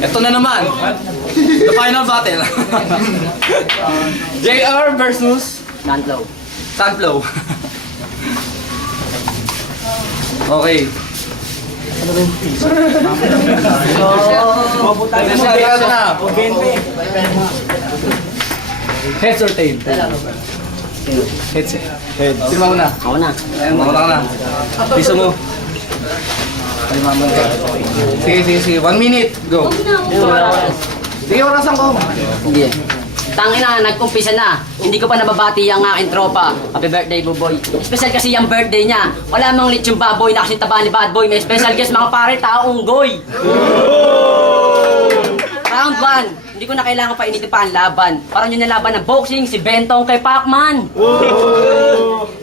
Ito na naman. The final battle. JR versus Sunflow. Sunflow. Okay. Heads na. Heads or tail? Heads. Heads. Sino mauna? Ako na. Mauna ka na. Piso mo. Sige. 1 minute. Go. Sige, orasan ko. Hindi. Tangina, nag-umpisa na. Hindi ko pa nababati ang aking tropa. Happy birthday, Buboy. Special kasi yung birthday niya. Wala mang lechong baboy na kasi taba ni Bad Boy. May special guest mga pare, taong goy. Round 1. Hindi ko na kailangan pa initin pa ang laban. Parang yun na laban ng boxing, si Bentong kay Pacman.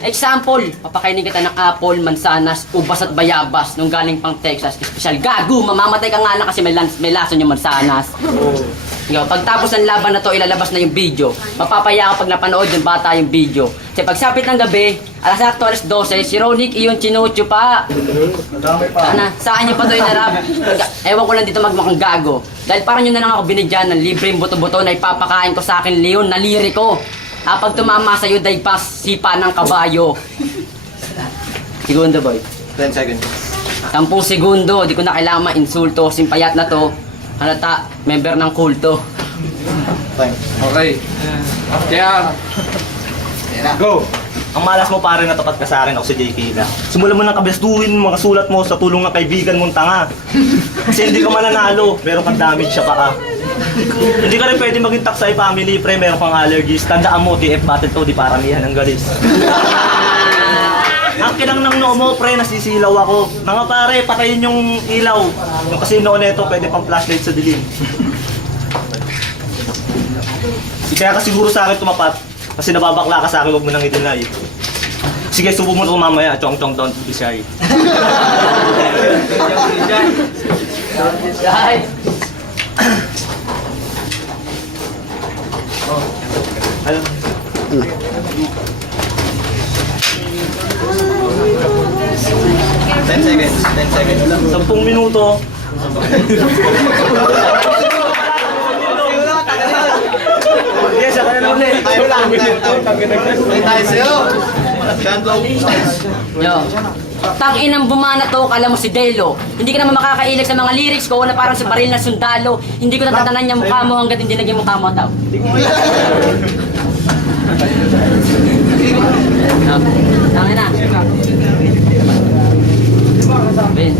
Example, papakainin kita ng apple, mansanas, ubas at bayabas nung galing pang Texas. Special gago, mamamatay ka nga lang kasi may lason yung mansanas. Ikaw, pagtapos ng laban na to, ilalabas na yung video. Mapapaya ka pag napanood yung bata yung video. Kasi pagsapit ng gabi, alas 12, si Ronick iyon chinucho pa. Saan niyo pa to inarap? Ewan ko lang dito magmakang gago. Dahil parang yun na lang ako binigyan ng libreng buto-buto na ipapakain ko sa akin leon na liriko. Pag tumama sa'yo, dahil pas sipa ng kabayo. Segundo, boy. 10 seconds. 10 segundo, di ko na kailangan ma-insulto. Simpayat na to. Halata, member ng kulto. Time. Okay. Kaya, Go! Ang malas mo pare na tapat ka sa akin ako si JK na. Simulan mo ng kabestuhin mga sulat mo sa tulong ng kaibigan mong tanga. Kasi hindi ka mananalo, meron kang damage sa paa. Hindi ka rin pwede maging taksay family, pre, meron kang allergies. Tandaan mo, TF battle to, di paramihan ng galis. Ang kinang ng noo mo, pre, nasisilaw ako. Mga pare, patayin yung ilaw. Yung kasi noo neto, pwede pang flashlight sa dilim. Kaya ka siguro sa akin tumapat. Kasi nababakla ka sa akin, huwag mo nang i-deny. Sige, subo mo ito mamaya. Chong, don't be shy. Ano? 10 seconds. 10 seconds lang. 10 minuto. Yes, ako na ulit. Tayo lang. Tayo sa'yo. Yo. Tang-inang bumana to, kala mo si Delo. Hindi ka naman makakailag sa mga lyrics ko na parang si baril na sundalo. Hindi ko natatanan niya mukha mo hanggat hindi naging mukha mo tao. Tangina. Ben.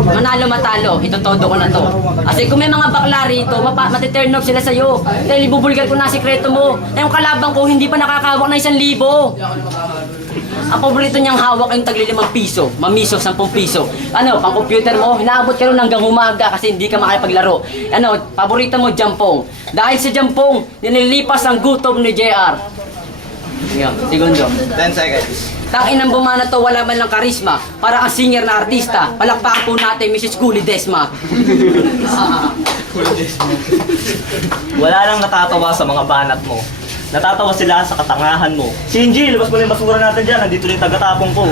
Manalo matalo, ito todo ko na to. Kasi kung may mga bakla rito, matiturn off sila sa'yo. Dahil ibubulgar ko na sikreto mo. Na yung kalabang ko, hindi pa nakakahawak na 1,000. Ang paborito niyang hawak yung tagli 5 piso, mamiso 10 piso. Ano, pang computer mo, hinaabot ka rin hanggang umaga kasi hindi ka makapaglaro. Ano, paborito mo, jampong. Dahil sa jampong, nililipas ang gutom ni JR. Segundo. 10 seconds. Tangin ng bumana to, wala man lang karisma. Para ang singer na artista. Palakpakan po natin, Mrs. Coolie Desma. Wala lang natatawa sa mga banat mo. Natatawa sila sa katangahan mo. Shinji, labas mo na yung basura natin dyan. Nandito na yung tagatapong ko.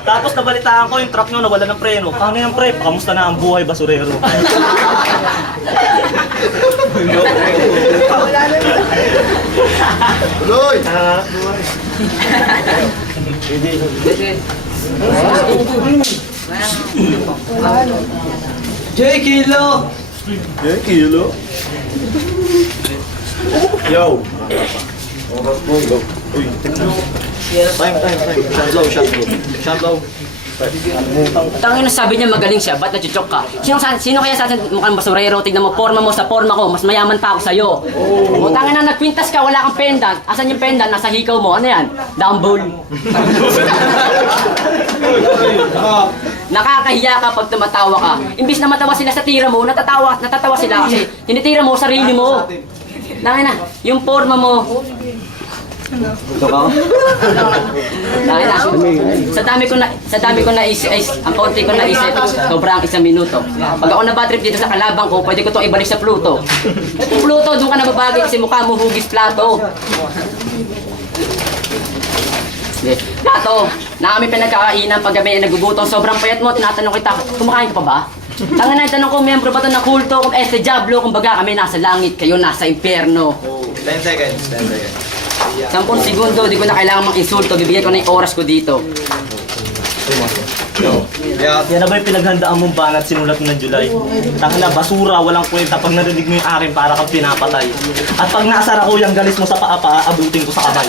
Tapos nabalitaan ko yung truck nyo nawala ng preno. Paano yan pre? Pakamusta na ang buhay basurero? Loy! J Kilo! Kilo? Yo! Uy, time. Shot low. Tangin na sabi niya magaling siya, ba't nachuchok ka? Sino kaya sa atin mukhang basurero? Tignan mo, forma mo sa forma ko, mas mayaman pa ako sa'yo. O tangin na nagpintas ka, wala kang pendant. Asan yung pendant? Nasa hikaw mo. Ano yan? Dumbbell. Nakakahiya ka pag tumatawa ka. Imbis na matawa sila sa tira mo, natatawa sila kasi tinitira mo sarili mo. Tangin na, yung forma mo. Dahil sa dami ko na isip, ang konti ko na isip, sobrang 1 minuto. Pag ako na-bad trip dito sa kalabang ko, pwede ko itong ibalik sa Pluto. Pluto, doon ka nababagay kasi mukha mo hugis plato. Plato, na kami pinagkakainan pag gabi ay nagugutom, sobrang payat mo, tinatanong kita, kumakain ka pa ba? Tangan na, tanong ko, miyembro ba ito ng kulto? Kung este diablo, kumbaga kami nasa langit, kayo nasa impyerno. 10 seconds. 10 seconds. 10 segundo, di ko na kailangan mag-insulto, bibigyan ko na yung oras ko dito. Yeah. Yan na ba yung pinaghandaan mong banat sinulat mo ng July? Tanga na, basura, walang kwenta pag narinig mo yung akin para kang pinapatay. At pag naasar ako yung galis mo sa paa, abutin ko sa kamay.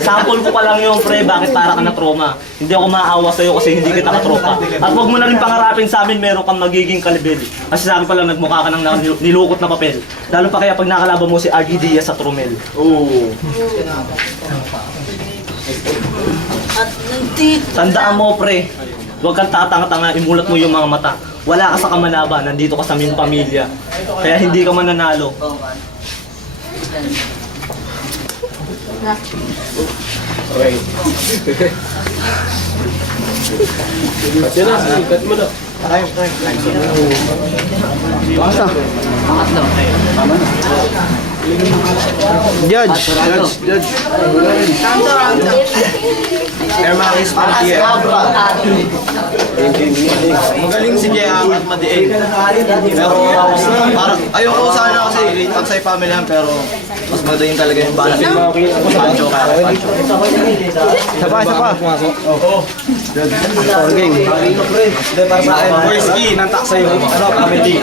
Sample ko pa lang yung pre, bakit para ka na trauma? Hindi ako maawa sa'yo kasi hindi kita katropa. At huwag mo na rin pangarapin sa amin, meron kang magiging kalibel. Kasi sa akin pa lang nagmukha ka ng nilukot na papel. Lalo pa kaya pag nakalaban mo si RG Diaz sa Tromel. Tandaan mo pre, huwag kang tatanga-tanga, imulat mo yung mga mata. Wala ka sa kamanaban, nandito ka sa aming pamilya. Kaya hindi ka mananalo. Pangatlo. Judge. Hermanis Pantier. Magaling si Jea at madiin. Pero parang ayoko sana kasi Pagsay family yan pero mas madaling talaga yung banat ni Pancho kaya Pancho. Isa pa. Game. Para sa akin. Whiskey ng taksay mo. Ano, family.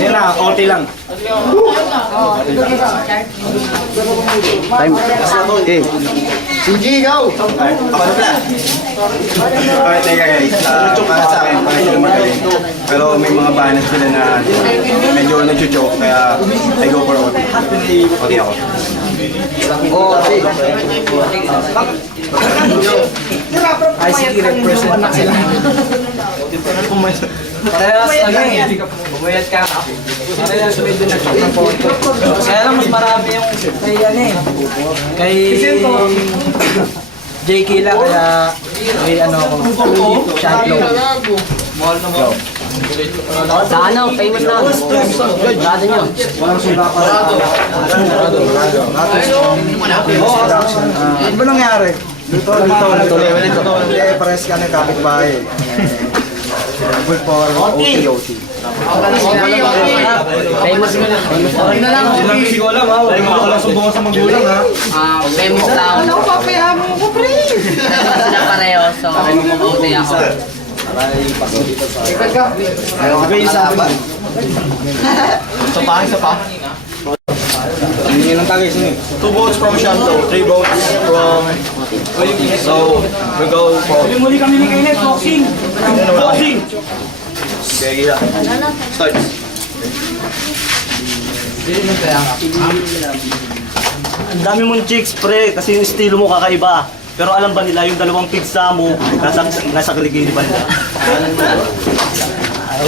Yan na, konti lang. Time. Okay. CG, go! Ako na pala. Okay, teka guys. Para sa akin, parang sila magaling. Pero may mga banat sila na medyo nag-choke, kaya I go for OT. OT ako. ICT represent na sila. Parehas bumayad ka. Parehas medyo nag-choke ng photo. Kaya lang mas marami yung kay kay JK lang kaya may ako Shantlo. Sa ano, famous na. Grado nyo. Walang suba pa. Ano ba nangyari? Dito. Pares ka ng kapitbahay. Good for OT. Famous mo na. Famous na lang. Hindi ko alam ha. Wala lang sumbungan sa magulang ha. Famous lang. Ano pa payahan mo ko, pre? Sila pareho, so mabuti ako. Okay, isa pa. Isa pa. Hindi ng tagay sino. 2 votes from Shanto, 3 votes from So, we go for Muli kami ni Kenneth, boxing! Boxing! Okay, yeah. Start. Ang dami mong chicks pre, kasi yung estilo mo kakaiba. Pero alam ba nila yung dalawang pizza mo, nasa kiligili ba nila?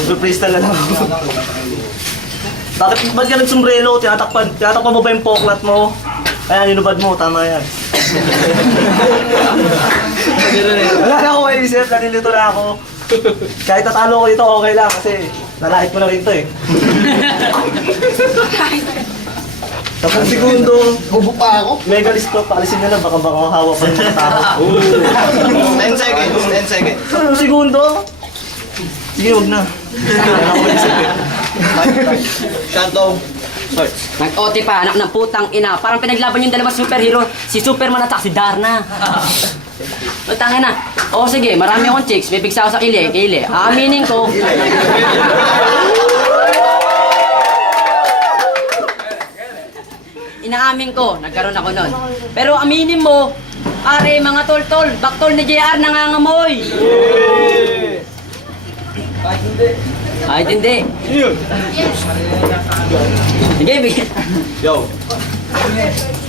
Mag-freestyle na lang ako. Ba't ka nagsumbrelo? Tinatakpan mo ba yung poklat mo? Ayan, inubad mo, tama yan. Wala na ako maisip, nalilito na ako. Kahit tatalo ko ito, okay lang kasi nalahit ko na rin ito eh. 10 segundo. Ubo pa ako. Megalis ko, paalisin na lang, baka hawa pa yung mga tao. 10 seconds, 10 seconds. 10 segundo? Sige, huwag na. Shanto, start. Nag-OT pa, anak ng putang ina. Parang pinaglaban yung dalawang superhero, si Superman at si Darna. Tangin na. O sige, marami akong chicks, may pigsa ako sa kili. Aaminin ko. Inaamin ko, nagkaroon ako nun. Pero aminin mo, pare, mga tol-tol, baktol ni JR nangangamoy. Kahit hindi. Sige, bigyan. Yo.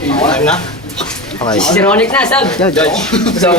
Time na? Okay. Si Ronic na, sab. Judge. So,